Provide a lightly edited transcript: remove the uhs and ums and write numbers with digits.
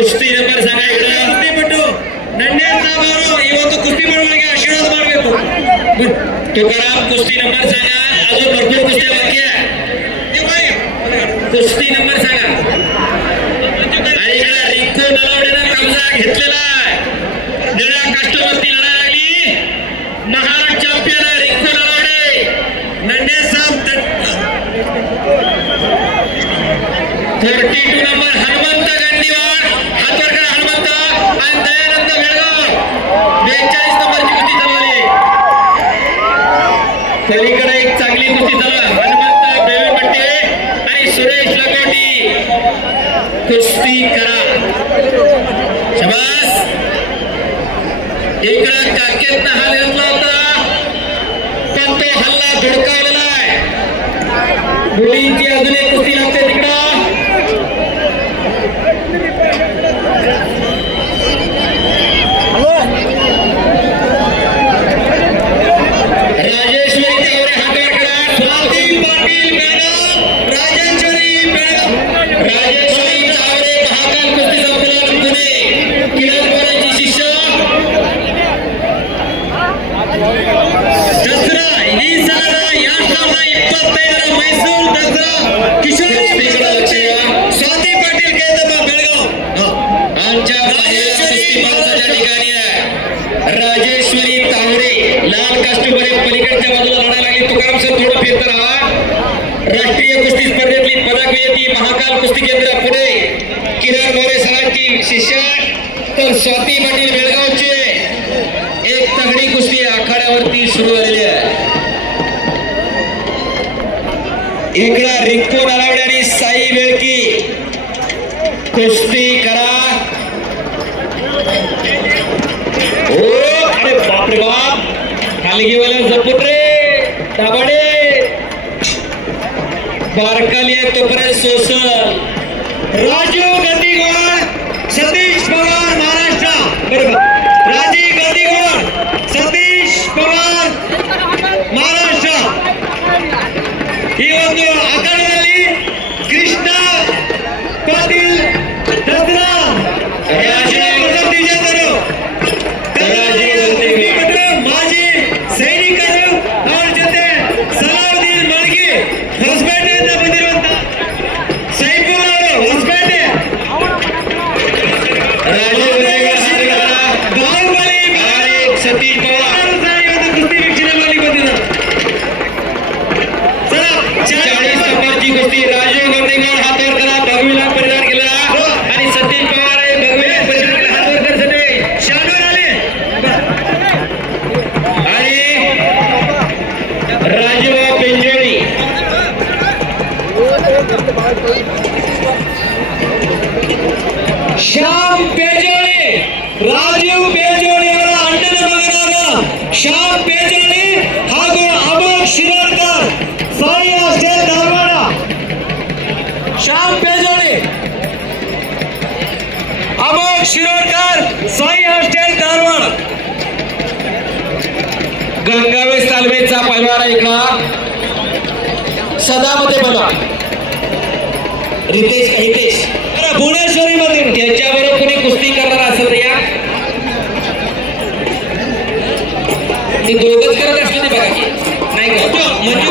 ಕುಸ್ತಿ ನಂಬರ್ सांगा इकडे कुस्ती पटू नंदेचा गौरव ಇವತ್ತು ಕುಸ್ತಿ ಮಾಡುವವರಿಗೆ ಆಶೀರ್ವಾದ ಮಾಡಬೇಕು तुकाराम कुस्ती नंबर सांगा अजून भरपूर कुस्त्या बाकी आहे कुस्ती नंबर सांगा आणि इकडे रिंकू नलावडेनं कब्जा घेतलेला आहे निळ्या काष्टवरती लढाई लागली महाराष्ट्र चॅम्पियन रिंकू नलावडे नंदेसाम 32 नंबर हनुमंत गंडीवार हातवर करा हनुमंत आणि दयानंद बेळगाव 42 नंबरची कुस्ती चालली पलीकडे एक चांगली कुस्ती चालू हनुमंत बेळपट्टे आणि सुरेश लगोटी कुस्ती करा शाबास इकडे काकेतनं हाल घेतला होता पण तो हल्ला धुडकावलेला आहे मुलींची अजून एक कुस्ती लागते तिकडं राजेश्वरी तावरे लाल कास्टमध्ये पलीकडच्या बाजूला लढायला लागली तुकाराम सर थोडं फिरत राहा राष्ट्रीय कुस्ती स्पर्धेतली पदक विजेती महाकाल कुस्ती केंद्र पुणे किरण मोरे सरांची शिष्य तर स्वाती पाटील बेळगावचे एक तगडी कुस्ती आखाड्यावरती सुरू झालेली आहे इकडा रिंकू नलावडे आणि साई बेळकी कुस्ती करा अरे बाप रे बाप खालगीवाला जपून रे दाबाडे बारकाली आहे तोपर्यंत सोसल राजू गंदीगोळ सतीश पवार महाराष्ट्र बरोबर राजीव गंदीगोळ सतीश पवार महाराष्ट्र ही ಒಂದು आखाड्याದಲ್ಲಿ कृष्ण पाटील दसरा ಮಾಜಿ ಸೈನಿಕರು ಅವರ ಜೊತೆ ಸಲಾವುದ್ದೀನ್ ಮಳ್ಗಿ ಹೊಸಪೇಟೆಯಿಂದ ಬಂದಿರುವಂತ ಸೈಫುಲ್ ಅವರು ಹೊಸಪೇಟೆ ಬಾಹುಬಲಿ ಸತೀಶ್ ಪವಾರ್ ಕುಸ್ತಿ ವೀಕ್ಷಣೆ ಮಾಡಲಿಕ್ಕೆ ಬಂದಿದ್ದಾರೆ 40 नंबरची कुस्ती राजीव गंदीगोळ हातवर करा भगवीला परिधान केला आणि सतीश पवार आहे भगवीला परिधान केला हातवर करते शानवर आले आणि राजवा पेंजोळी श्याम पेजोळी राजीव पेजोळी ಅವರ ಅಣ್ಣನ ಮಗನಾದ ಶ್ಯಾಮ್ पेजोळी ಹಾಗೂ ಅಮೋಘ್ ಶಿರೋಡ್ಕರ್ ಸಾಯಿ ಹಾಸ್ಟೆಲ್ ಧಾರವಾಡ श्याम पेजोळी अमोघ शिरोडकर साई हॉस्टेल धारवाड गंगावेश तालुक्याचा पैलवान इकडा सदामध्ये बघा रितेश हितेश भुवनेश्वरी मध्ये त्याच्याबरोबर कोणी कुस्ती करणार असेल तर या ते दोघच करत असले ते बघा की नाही का